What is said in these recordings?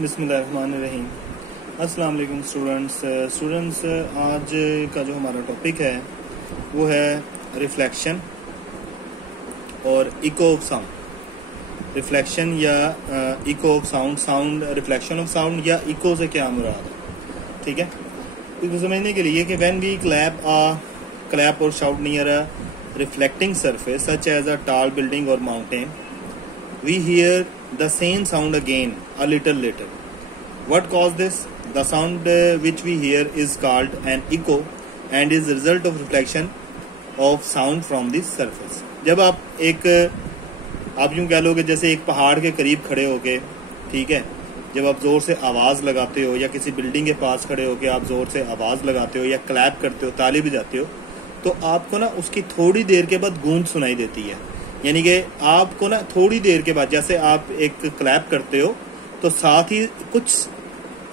बिस्मिल्लाहिर्रहमानिर्रहीम। अस्सलाम वालेकुम स्टूडेंट्स। आज का जो हमारा टॉपिक है वो है रिफ्लेक्शन और इको ऑफ साउंड। रिफ्लेक्शन या eco of sound, reflection of sound या इको से क्या मुराद है, ठीक है। इसको समझने के लिए कि व्हेन वी क्लैप और shout near a reflecting surface such as a tall building or mountain, we hear the same sound again a little later. What caused this? The sound which we hear is called an echo and is the result of reflection of sound from the surface. जब आप यूं कह लो कि जैसे एक पहाड़ के करीब खड़े होके, ठीक है, जब आप जोर से आवाज लगाते हो या किसी बिल्डिंग के पास खड़े होके आप जोर से आवाज लगाते हो या क्लैप करते हो, ताली बजाते हो, तो आपको ना उसकी थोड़ी देर के बाद गूंज सुनाई देती है। यानी कि आपको ना थोड़ी देर के बाद, जैसे आप एक क्लैप करते हो तो साथ ही कुछ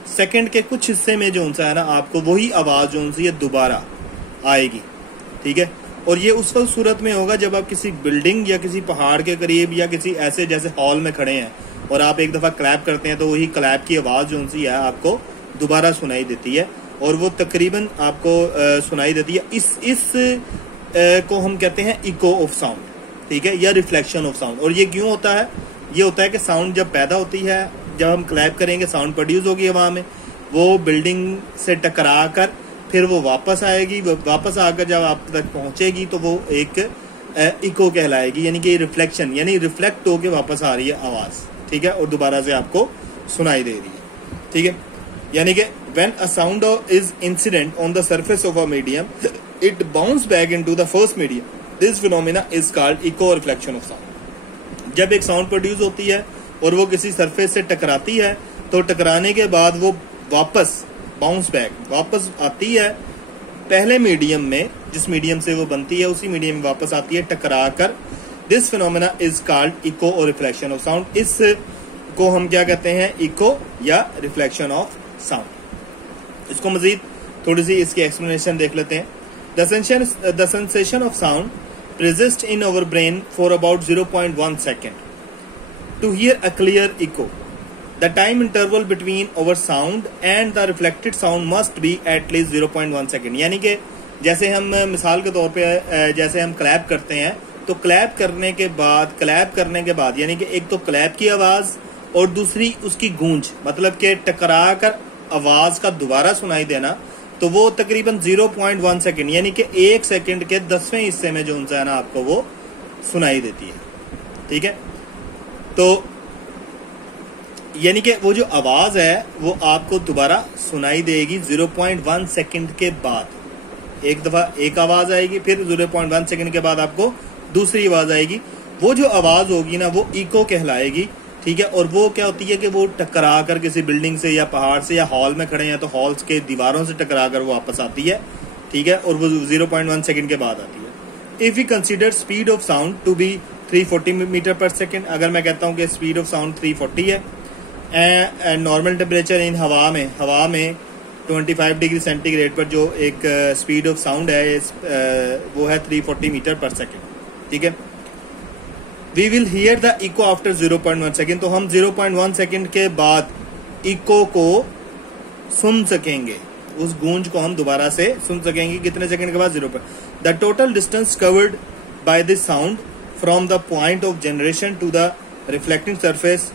सेकंड के कुछ हिस्से में जो है ना आपको वही आवाज जो है दोबारा आएगी, ठीक है। और ये उस वक्त सूरत में होगा जब आप किसी बिल्डिंग या किसी पहाड़ के करीब या किसी ऐसे जैसे हॉल में खड़े हैं और आप एक दफा क्लैप करते हैं तो वही क्लैप की आवाज जो है आपको दोबारा सुनाई देती है और वो तकरीबन आपको सुनाई देती है। इस को हम कहते हैं इको ऑफ साउंड, ठीक है, या रिफ्लेक्शन ऑफ साउंड। और ये क्यों होता है? ये होता है कि साउंड जब पैदा होती है, जब हम क्लैप करेंगे साउंड प्रोड्यूस होगी हवा में, वो बिल्डिंग से टकरा कर फिर वो वापस आएगी, वापस आकर जब आप तक पहुंचेगी तो वो एक इको कहलाएगी, यानी कि रिफ्लेक्शन, यानी रिफ्लेक्ट होके वापस आ रही है आवाज, ठीक है, और दोबारा से आपको सुनाई दे रही है, ठीक है। यानी कि when a sound is incident on the surface of a medium, it bounces back into the first medium. This phenomena is called echo or reflection of sound. जब एक साउंड प्रोड्यूस होती है और वो किसी सरफेस से टकराती है तो टकराने के बाद वो वापस बाउंस बैक वापस आती है पहले मीडियम में, जिस मीडियम से वो बनती है उसी मीडियम में वापस आती है टकरा कर। This phenomena is called echo और रिफ्लेक्शन ऑफ साउंड। इस को हम क्या कहते हैं? इको या रिफ्लेक्शन ऑफ साउंड। इसको मजीद थोड़ी सी इसकी एक्सप्लेनेशन देख लेते हैं। The sensation of sound persists in our brain for about 0.1 second. To hear a clear echo, the time interval between our sound and the reflected sound must be at least 0.1 second. यानी कि जैसे हम मिसाल के तौर पे जैसे हम क्लैप करते हैं तो क्लैप करने के बाद यानी कि एक तो क्लैप की आवाज और दूसरी उसकी गूंज, मतलब कि टकरा कर आवाज का दोबारा सुनाई देना, तो वो तकरीबन 0.1 सेकंड यानी कि 1 सेकंड के 10वें हिस्से में जो है ना आपको वो सुनाई देती है, ठीक है। तो यानी कि वो जो आवाज है वो आपको दोबारा सुनाई देगी 0.1 सेकंड के बाद। एक दफा एक आवाज आएगी, फिर 0.1 सेकंड के बाद आपको दूसरी आवाज आएगी। वो जो आवाज होगी ना वो इको कहलाएगी, ठीक है। और वो क्या होती है कि वो टकरा कर किसी बिल्डिंग से या पहाड़ से या हॉल में खड़े हैं तो हॉल्स के दीवारों से टकरा कर वो वापस आती है, ठीक है, और वो 0.1 सेकंड के बाद आती है। If you consider speed of sound to be 340 metre per second, अगर मैं कहता हूं कि स्पीड ऑफ साउंड 340 है एंड नॉर्मल टेम्परेचर इन हवा में 25 डिग्री सेंटीग्रेड पर जो एक स्पीड ऑफ साउंड है वो है 340 मीटर पर सेकंड, ठीक है। We will hear the echo after 0.1 second, तो हम 0.1 सेकेंड के बाद इको को सुन सकेंगे, उस गूंज को हम दोबारा से सुन सकेंगे। कितने सेकेंड के बाद? 0. The total distance covered by this sound from the point of generation to the reflecting surface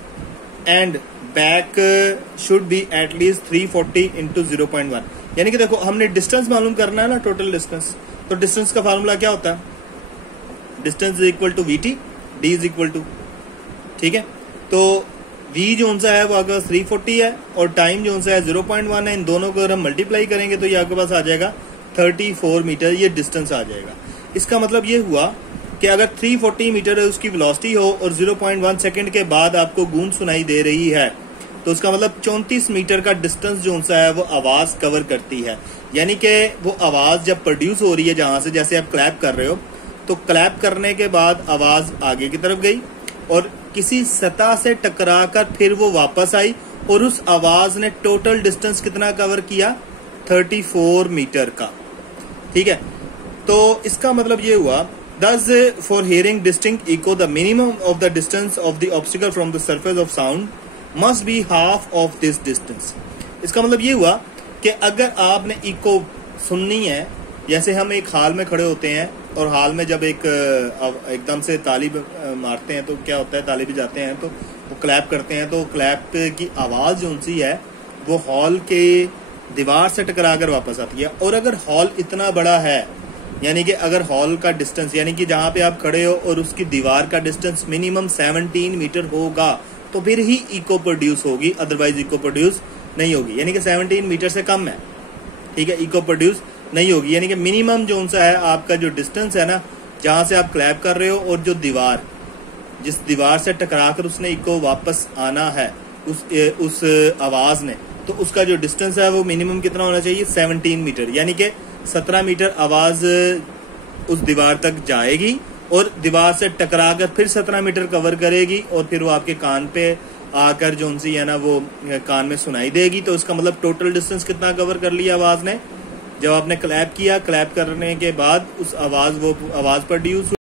and back should be at least 340 into 0.1। यानी कि देखो हमने डिस्टेंस मालूम करना है ना, टोटल डिस्टेंस। तो डिस्टेंस का फार्मूला क्या होता है? Distance is equal to VT, D is equal to, ठीक है। तो V जो है वो आपके पास 340 है और टाइम जो है 0.1 है। इन दोनों को अगर हम मल्टीप्लाई करेंगे तो ये आपके पास आ जाएगा 34 मीटर, ये डिस्टेंस आ जाएगा। इसका मतलब ये हुआ कि अगर 340 मीटर उसकी वेलोसिटी हो और 0.1 सेकंड के बाद आपको गूंज सुनाई दे रही है तो उसका मतलब 34 मीटर का डिस्टेंस जो है वो आवाज कवर करती है। यानी कि वो आवाज जब प्रोड्यूस हो रही है जहां से, जैसे आप क्लैप कर रहे हो तो क्लैप करने के बाद आवाज आगे की तरफ गई और किसी सतह से टकरा कर फिर वो वापस आई और उस आवाज ने टोटल डिस्टेंस कितना कवर किया? 34 मीटर का, ठीक है। तो इसका मतलब ये हुआ Thus, for hearing distinct echo, the minimum of the distance of the obstacle from the surface of sound must be half of this distance. इसका मतलब ये हुआ कि अगर आपने इको सुननी है, जैसे हम एक हॉल में खड़े होते हैं और हॉल में जब एकदम से ताली मारते हैं तो क्या होता है, ताली बजाते हैं तो वो क्लैप करते हैं, तो क्लैप की आवाज जो सी है वो हॉल के दीवार से टकरा कर वापस आती है। और अगर हॉल इतना बड़ा है, यानी कि अगर हॉल का डिस्टेंस, यानी कि जहां पे आप खड़े हो और उसकी दीवार का डिस्टेंस मिनिमम 17 मीटर होगा तो फिर ही इको प्रोड्यूस होगी, अदरवाइज इको प्रोड्यूस नहीं होगी। यानी कि 17 मीटर से कम है, ठीक है, इको प्रोड्यूस नहीं होगी। यानी कि मिनिमम जो सा है आपका जो डिस्टेंस है ना, जहां से आप क्लैप कर रहे हो और जो दीवार, जिस दीवार से टकरा कर उसने इको वापस आना है उस आवाज ने, तो उसका जो डिस्टेंस है वो मिनिमम कितना होना चाहिए, 17 मीटर। यानी कि 17 मीटर आवाज उस दीवार तक जाएगी और दीवार से टकरा कर फिर 17 मीटर कवर करेगी और फिर वो आपके कान पे आकर जो सी है ना वो कान में सुनाई देगी। तो इसका मतलब टोटल डिस्टेंस कितना कवर कर लिया आवाज ने, जब आपने क्लैप किया, क्लैप करने के बाद उस आवाज प्रोड्यूस